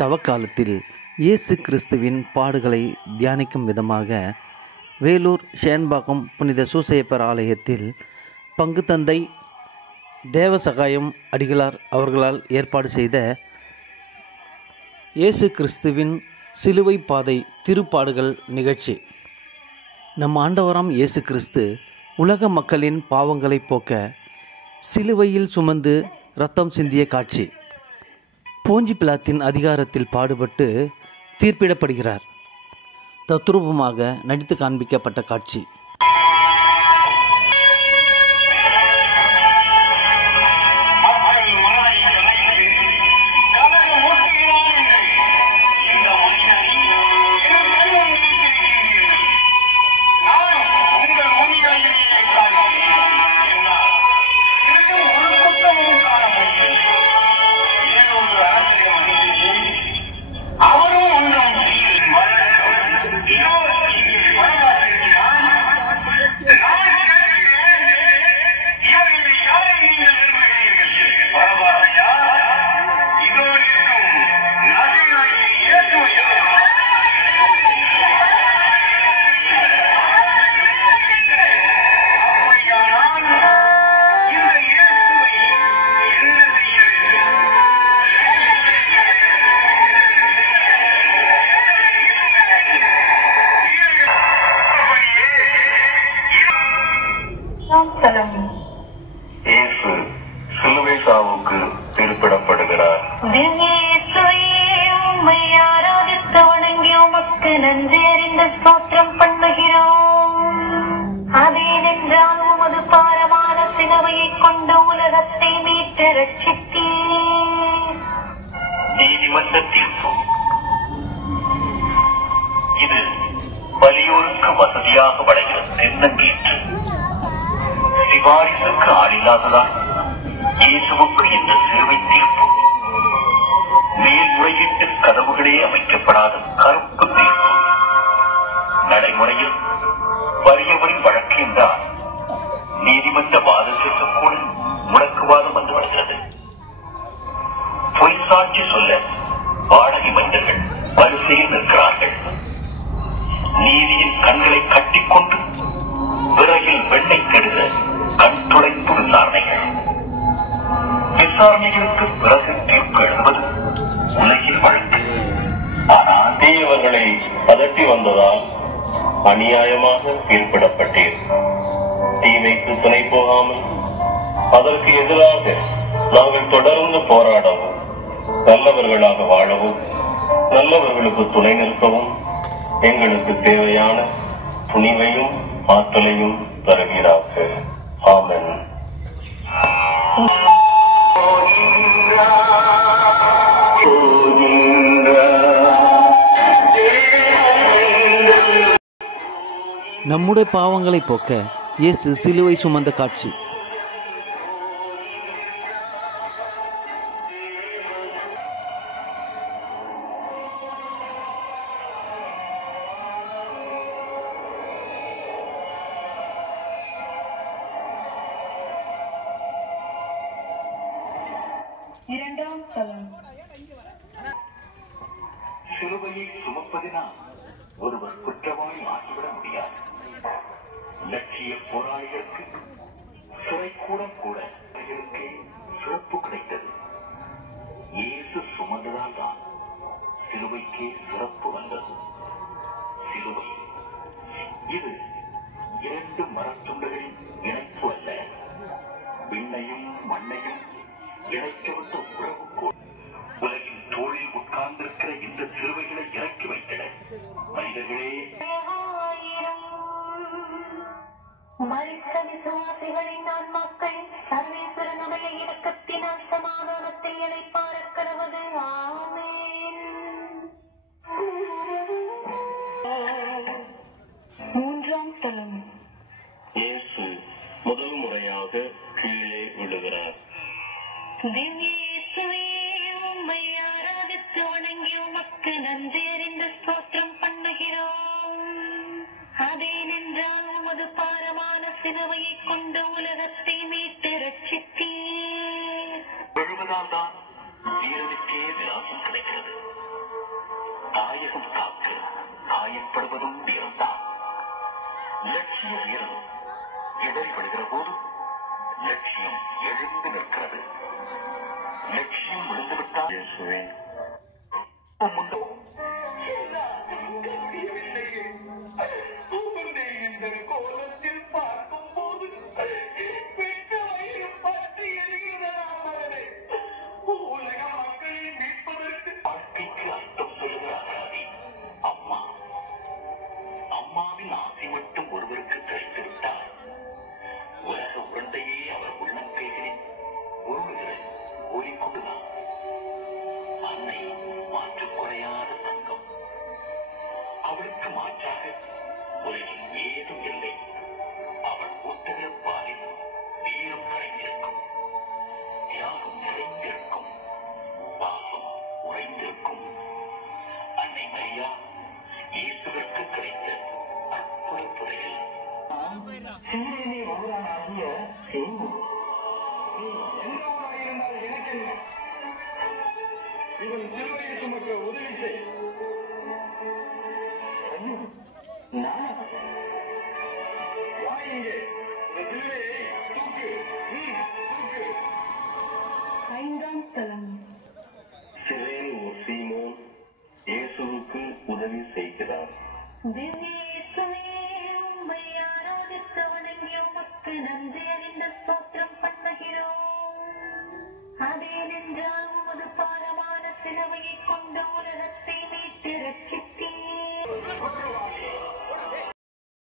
தவக்காலத்தில் இயேசு கிறிஸ்துவின் பாடுகளை தியானிக்கும் விதமாக வேலூர் ஷேன்பாக்கம் புனித சூசையப்பர் ஆலயத்தில் பங்குத்தந்தை தேவசகாயம் அடிகளார் அவர்களால் ஏற்பாடு செய்த இயேசு கிறிஸ்துவின் சிலுவை பாதை திருப்பாடுகள் நிகழ்ச்சி. நம் ஆண்டவராம் இயேசு கிறிஸ்து உலக மக்களின் பாவங்களை போக்க சிலுவையில் சுமந்து இரத்தம் சிந்திய காட்சி. போஞ்சி பிலாத்தின் அதிகாரத்தில் பாடுபட்டு தீர்ப்பிடப்படுகிறார். தத்ரூபமாக நடித்து காண்பிக்கப்பட்ட காட்சி. இயேசு சிலுவை சாவுக்கு திருப்பிடப்படுகிறார். ஆராதித்து வணங்கி உமக்கு நன்றி அறிந்த ஸ்தோத்திரம் பண்ணுகிறோம். அதேனென்றால் உமது பாரமான சிலுவையை கொண்டு உலகத்தை மீட்டு ரட்சித்தீர். நீதிமன்ற தீர்ப்பு இது பலியோருக்கு வசதியாக வளைகிற தென்னங்கீற்று. சிபாரிசுக்கு ஆளில்லாததான் இயேசுவுக்கு இந்த சிலுவை தீர்ப்பு. மேல்முறையீட்டு கதவுகளே அமைக்கப்படாத கருப்பு தீர்ப்பு. நடைமுறையில் வறியவரின் வழக்கு என்றால் நீதிமன்ற வாதத்திற்கு கூட முடக்குவாதம் வந்து வருகிறது. பொய் சாட்சி சொல்ல வாடகை மன்றங்கள் வரிசையில் நிற்கிறார்கள். நீதியின் கண்களை கட்டிக்கொண்டு விறகில் வெண்ணெய் கெடுத கண் துடைப்பு விசாரணைகள். விசாரணைகளுக்கு பிறகு தீர்ப்பு எழுதுவது உலகில் வழக்கு. ஆனால் தீயவர்களை அதட்டி வந்ததால் அநியாயமாக தீர்ப்பிடப்பட்டீர். தீமைக்கு துணை போகாமல் அதற்கு எதிராக நாங்கள் தொடர்ந்து போராடவும், நல்லவர்களாக வாழவும், நல்லவர்களுக்கு துணை நிற்கவும் எங்களுக்கு தேவையான துணிவையும் ஆற்றலையும் தருவீராக. ஆமென். நம்முடைய பாவங்களை போக்க இயேசு சிலுவை சுமந்த காட்சி. இரண்டாம் தலம். சிலுவையை சுமப்பதினால் ஒருவர் குற்றவாளி ஆகிவிட முடியாது. லட்சிய போராளிகளுக்கு சிறைக்கூடம் கூட சிறப்பு கிடைத்தது. இயேசு சுமந்ததால் தான் சிலுவைக்கே சிறப்பு வந்தது. சிலுவை இது இரண்டு மரத்துண்டுகளின் இணைப்பு அல்ல, விண்ணையும் மண்ணையும் இணைக்கப்பட்ட உறவு கோடு. உலகின் தோளில் உட்கார்ந்திருக்கிற இந்த சிலுவைகளை இறக்கி வைத்தன மனிதர்களே. மரித்த விசுவாசிகளின் ஆன்மாக்கள் சர்வேஸ்வரனுடைய இரக்கத்தினால் சமாதானத்தை இளைப்பாறக் கடவது. ஆமென். மூன்றாம் தலம். இயேசு முதல் முறையாக கீழே விழுகிறார். திவ்ய இயேசுவே, உம்மை ஆராதித்து வணங்கி உமக்கு நன்றி அறிந்த ஸ்தோத்திரம் பண்ணுகிறோம். அதேனென்றால் உமது பாரமான சிலுவையை கொண்டு உலகத்தை மீட்டு ரட்சித்தீர். விழுவதால் தான் வீரனுக்கே விலாசம் கிடைக்கிறது. தாயகம் காக்க காயப்படுவதும் வீரம்தான். லட்சிய வீரன் இடறிவிடுகிற போது லட்சியம் எழுந்து நிற்கிறது. லட்சியம் விழுந்துவிட்டால் கோலத்தில் பார்க்கும் போது உலக மக்களை மீட்பதற்கு வாழ்க்கைக்கு அர்த்தம் சொல்லுகிறார்கள். அம்மா அம்மாவின் ஆசை மட்டும் ஒருவருக்கு கிடைத்துவிட்டால் உலக உருண்டையே அவர் உள்ளங்கைகளில் உருளுகிற ஓடிக்கொண்டுதான். அன்னை மாற்றுக் குறையாத தங்கம். அவளுக்கு மாற்றாக உலகில் ஏதும் இல்லை. அவள் ஊட்டுகிற பாலில் வீரம் கரைந்திருக்கும், தியாகம் நிறைந்திருக்கும், பாசம் உறைந்திருக்கும். அன்னை மரியா இயேசுவிற்கு கிடைத்த அற்புத புதையல். சீரேனி ஒருவனாகிய நீ எந்த ஊராக இருந்தால் எனக்கு என்ன? இவன் சிலுவையை சுமக்க உதவி செய். இங்கே இந்த சிலுவையை தூக்கு. தூக்கு. 5ஆம் ஸ்தலம். சிரேன் சீமோன் இயேசுவுக்கு உதவி செய்கிறார். திவ்ய